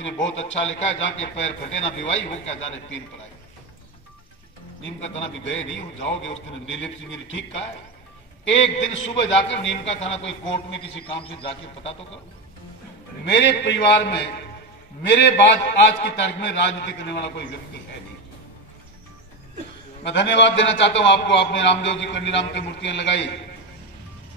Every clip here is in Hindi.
किसी ने बहुत अच्छा लिखा है, जाके पैर फटे ना बिवाई हो क्या जाने तीन पराई। नीम का थाना भी गए नहीं हो, जाओगे उस दिन नीलिप सिंह मेरी ठीक कहा है, एक दिन सुबह जाकर नीम का थाना कोई कोर्ट में किसी काम से जाके पता तो करो। मेरे परिवार में मेरे बाद आज की तारीख में राजनीति करने वाला कोई व्यक्ति है नहीं। मैं धन्यवाद देना चाहता हूं आपको, आपने रामदेव जी कंडीराम की मूर्तियां लगाई।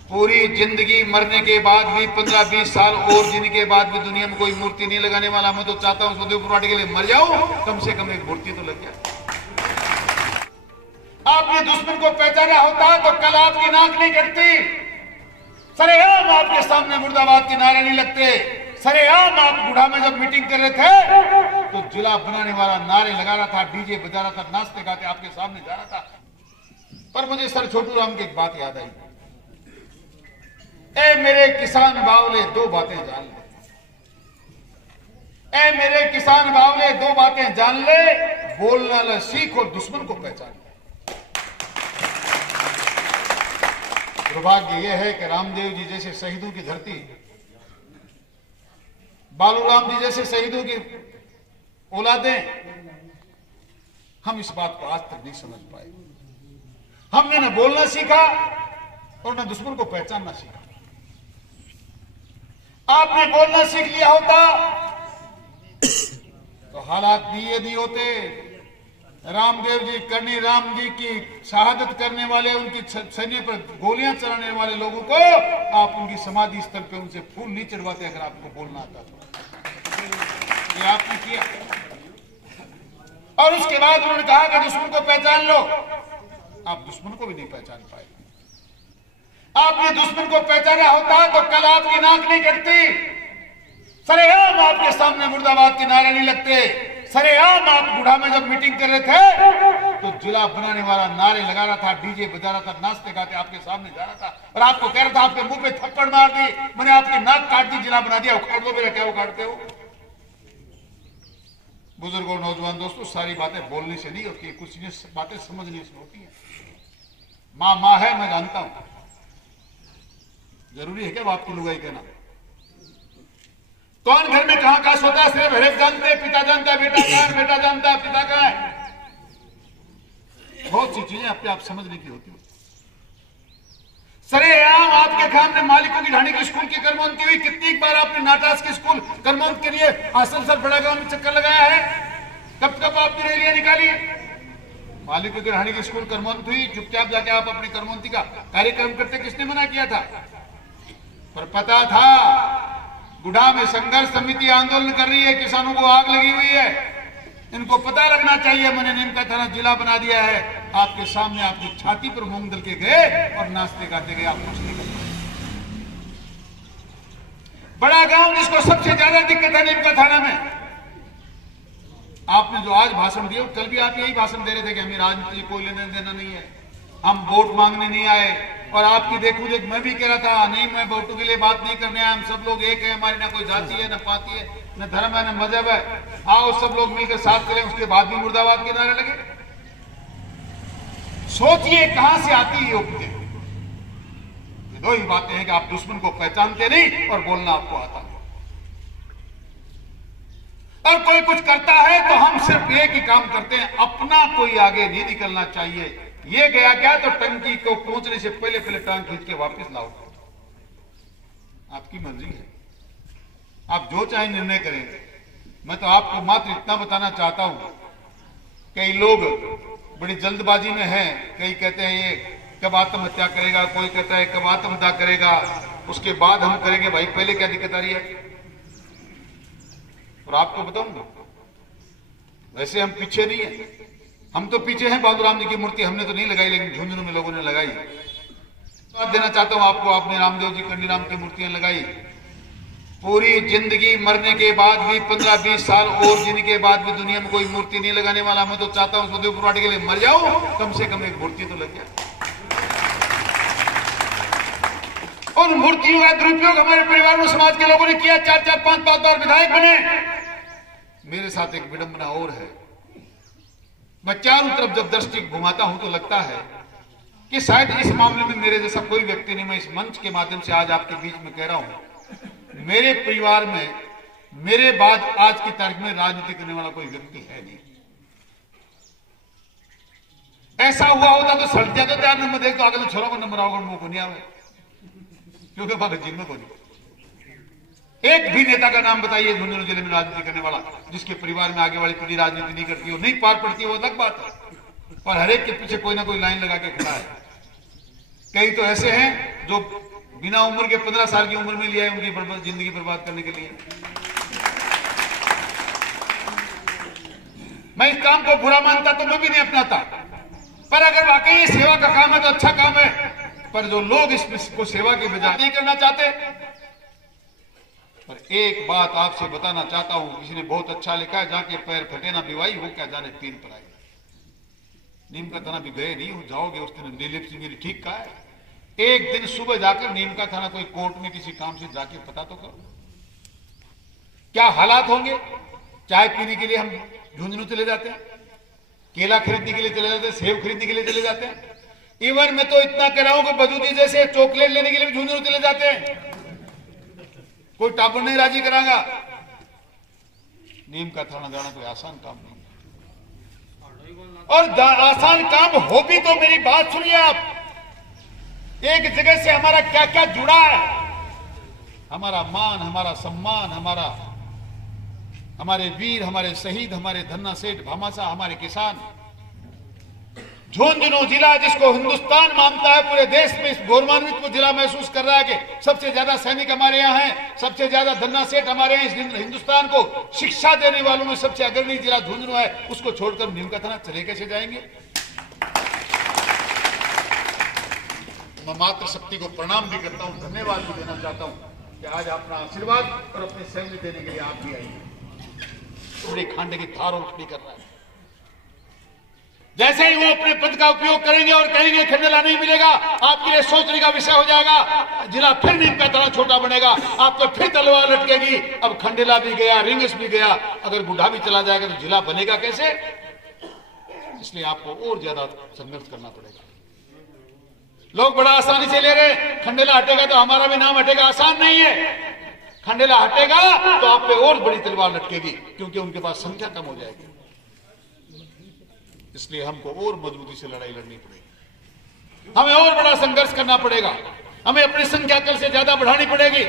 पूरी जिंदगी मरने के बाद भी 15-20 साल और जीने के बाद भी दुनिया में कोई मूर्ति नहीं लगाने वाला। मैं तो चाहता हूं सुदेव पुराटे के लिए मर जाऊं, कम से कम एक मूर्ति तो लग जाए। आपने दुश्मन को पहचाना होता तो कल आपकी नाक नहीं कटती। सरेआम आपके सामने मुर्दाबाद के नारे नहीं लगते। सरेआम आप बुढ़ा में जब मीटिंग कर रहे थे तो जिला बनाने वाला नारे लगा रहा था, डीजे बजा रहा था, नाचते गाते आपके सामने जा रहा था। पर मुझे सर छोटू राम की एक बात याद आई, ए मेरे किसान बावले दो बातें जान ले, ए मेरे किसान बावले दो बातें जान ले, बोलना सीख और दुश्मन को पहचान ले। दुर्भाग्य यह है कि रामदेव जी जैसे शहीदों की धरती, बालूराम जी जैसे शहीदों की औलादें, हम इस बात को आज तक नहीं समझ पाए। हमने न बोलना सीखा और न दुश्मन को पहचानना सीखा। आपने बोलना सीख लिया होता तो हालात भी ये नहीं होते। रामदेव जी करनी राम जी की शहादत करने वाले, उनकी सैन्य पर गोलियां चलाने वाले लोगों को आप उनकी समाधि स्थल पे उनसे फूल नहीं चढ़वाते अगर आपको बोलना आता तो। ये आपने किया। और उसके बाद उन्होंने कहा कि दुश्मन को पहचान लो। आप दुश्मन को भी नहीं पहचान पाए। आपने दुश्मन को पहचाना होता तो कल आपकी नाक नहीं कटती। सरेआम आपके सामने मुर्दाबाद के नारे नहीं लगते। सरेआम आप बुढ़ा में जब मीटिंग कर रहे थे तो जिला बनाने वाला नारे लगा रहा था, डीजे बजा रहा था, नाचते गाते आपके सामने जा रहा था और आपको कह रहा था आपके मुंह पे थप्पड़ मार दी, मैंने आपकी नाक काट दी, जिला बना दिया, उखाड़ दो। मेरा क्या उखाड़ते हो? बुजुर्गों, नौजवान दोस्तों, सारी बातें बोलने से नहीं होती है, कुछ बातें समझने से होती है। माँ माँ है, मैं जानता हूं। जरूरी है क्या बाप की लुगाई कहना? कौन घर में कहां का सोता है सिर्फ हरेक जानते हैं, पिता जानता है बेटा कहां है, बेटा जानता है पिता कहां है। बहुत सी चीजें अपने आप समझने की होती है। सरेआम आपके सामने मालिकों की ढाणी के स्कूल की करमौंदती हुई। कितनी बार आपने नाटास के स्कूल करमौंद के लिए आसल सर बड़ा गांव में चक्कर लगाया है? कब कब आपने रैलियां निकाली? मालिकों की ढाणी की स्कूल करमौंद हुई, चुपचाप जाके आप अपनी करमौंदती का कार्यक्रम करते, किसने मना किया था? पर पता था गुढ़ा में संघर्ष समिति आंदोलन कर रही है, किसानों को आग लगी हुई है, इनको पता लगना चाहिए। मैंने नीम का थाना जिला बना दिया है। आपके सामने आपकी छाती पर मूंग दल के गए और नाचते गाते गए। आप कुछ नहीं कर पाए। बड़ा गांव जिसको सबसे ज्यादा दिक्कत है नीम का थाना में, आपने जो आज भाषण दिया, कल भी आप यही भाषण दे रहे थे कि हमें राजनीति से कोई लेना देना नहीं है, हम वोट मांगने नहीं आए। और आपकी देखो देख मैं भी कह रहा था, नहीं मैं वोटों के लिए बात नहीं करने आया, हम सब लोग एक है, हमारी ना कोई जाति है, ना पाति है, न धर्म है, न मजहब है, आओ सब लोग मिलकर साथ करें। उसके बाद भी मुर्दाबाद के नारे लगे। सोचिए कहां से आती है उक्ति। ये दो ही बातें हैं कि आप दुश्मन को पहचानते नहीं और बोलना आपको आता है। और कोई कुछ करता है तो हम सिर्फ एक ही काम करते हैं, अपना कोई आगे नहीं निकलना चाहिए। ये गया क्या तो टंकी को पहुंचने से पहले पहले टांग खींच के वापस लाओ। आपकी मर्जी है, आप जो चाहे निर्णय करें। मैं तो आपको मात्र इतना बताना चाहता हूं, कई लोग बड़ी जल्दबाजी में हैं। कई कहते हैं ये कब आत्महत्या करेगा, कोई कहता है कब आत्महत्या करेगा, उसके बाद हम करेंगे। भाई पहले क्या दिक्कत आ रही है? और आपको बताऊंगा, वैसे हम पीछे नहीं है, हम तो पीछे हैं। बालूराम जी की मूर्ति हमने तो नहीं लगाई, लेकिन झुंझुनू में लोगों ने लगाई। बात देना चाहता हूं आपको, आपने रामदेव जी कंडीराम की मूर्तियां लगाई। पूरी जिंदगी मरने के बाद भी 15-20 साल और जीने के बाद भी दुनिया में कोई मूर्ति नहीं लगाने वाला। मैं तो चाहता हूं सुदेव पुराटे के लिए मर जाऊं, कम से कम एक मूर्ति तो लग जाए। उन मूर्तियों का दुरुपयोग हमारे परिवार में समाज के लोगों ने किया। 4-4, 5-5 बार विधायक बने। मेरे साथ एक विडंबना और है, मैं चारों तरफ जब दृष्टि घुमाता हूं तो लगता है कि शायद इस मामले में मेरे जैसा कोई व्यक्ति नहीं। मैं इस मंच के माध्यम से आज आपके बीच में कह रहा हूं, मेरे परिवार में मेरे बाद आज की तारीख में राजनीति करने वाला कोई व्यक्ति है नहीं। ऐसा हुआ होता तो सड़ जाता तो 4 नंबर देख तो आगे छोरों को नंबर आओगे मुंह को नहीं आवे, क्योंकि भाग जिम्मे को नहीं। एक भी नेता का नाम बताइए झुंझुनू जिले में राजनीति करने वाला जिसके परिवार में आगे वाली पीढ़ी राजनीति नहीं करती हो, नहीं पार पड़ती, वो अलग बात है, पर हर एक के पीछे कोई ना कोई लाइन लगा के खड़ा है। कई तो ऐसे हैं जो बिना उम्र के 15 साल की उम्र में लिया है उनकी जिंदगी बर्बाद करने के लिए। मैं इस काम को बुरा मानता तो मैं भी नहीं अपनाता, पर अगर वाकई ये सेवा का काम है तो अच्छा काम है, पर जो लोग इसको सेवा के बजाय नहीं करना चाहते। पर एक बात आपसे बताना चाहता हूं, किसी ने बहुत अच्छा लिखा है, जहां के पैर फटे ना बिवाई हो क्या जाने तीन पर आई। नीम का थाना भी गए नहीं हो, जाओगे उस दिन दिलीप सिंह मेरी ठीक कहा है। एक दिन सुबह जाकर नीम का थाना कोई कोर्ट में किसी काम से जाके पता तो करो क्या हालात होंगे। चाय पीने के लिए हम झुंझुनू चले जाते हैं, केला खरीदने के लिए चले जाते हैं, सेब खरीदने के लिए चले जाते हैं। इवन मैं तो इतना कह रहा हूं कि बदूदी जैसे चॉकलेट लेने के लिए भी झुंझुनू चले जाते हैं, कोई टापर नहीं राजी करागा। नीम का थाना जाना कोई आसान काम नहीं, और आसान काम हो भी तो मेरी बात सुनिए आप। एक जगह से हमारा क्या क्या जुड़ा है, हमारा मान, हमारा सम्मान, हमारे वीर, हमारे शहीद, हमारे धन्ना सेठ भामाशाह, हमारे किसान। झुंझुनू जिला जिसको हिंदुस्तान मानता है, पूरे देश में इस गौरवान्वित को जिला महसूस कर रहा है कि सबसे ज्यादा सैनिक हमारे यहाँ हैं, सबसे ज्यादा धन्ना सेठ हमारे यहाँ। इस हिंदुस्तान को शिक्षा देने वालों में सबसे अग्रणी जिला झुंझुनू है, उसको छोड़कर नीम का थाना चले कैसे जाएंगे। मैं मातृ शक्ति को प्रणाम भी करता हूं, धन्यवाद भी देना चाहता हूं कि आज अपना आशीर्वाद और अपनी सहमति देने के लिए आप भी आइए। बड़ी खांडे की थार और खड़ी कर रहा है। जैसे ही वो अपने पद का उपयोग करेंगे और कहेंगे खंडेला नहीं मिलेगा, आपके लिए सोचने का विषय हो जाएगा। जिला फिर नीम का थाना छोटा बनेगा, आप तो फिर तलवार लटकेगी। अब खंडेला भी गया, रिंगस भी गया, अगर बुढ़ा भी चला जाएगा तो जिला बनेगा कैसे। इसलिए आपको और ज्यादा संघर्ष करना पड़ेगा। लोग बड़ा आसानी से ले रहे, खंडेला हटेगा तो हमारा भी नाम हटेगा, आसान नहीं है। खंडेला हटेगा तो आप पे और बड़ी तलवार लटकेगी, क्योंकि उनके पास संख्या कम हो जाएगी। इसलिए हमको और मजबूती से लड़ाई लड़नी पड़ेगी, हमें और बड़ा संघर्ष करना पड़ेगा, हमें अपनी संख्या कल से ज्यादा बढ़ानी पड़ेगी।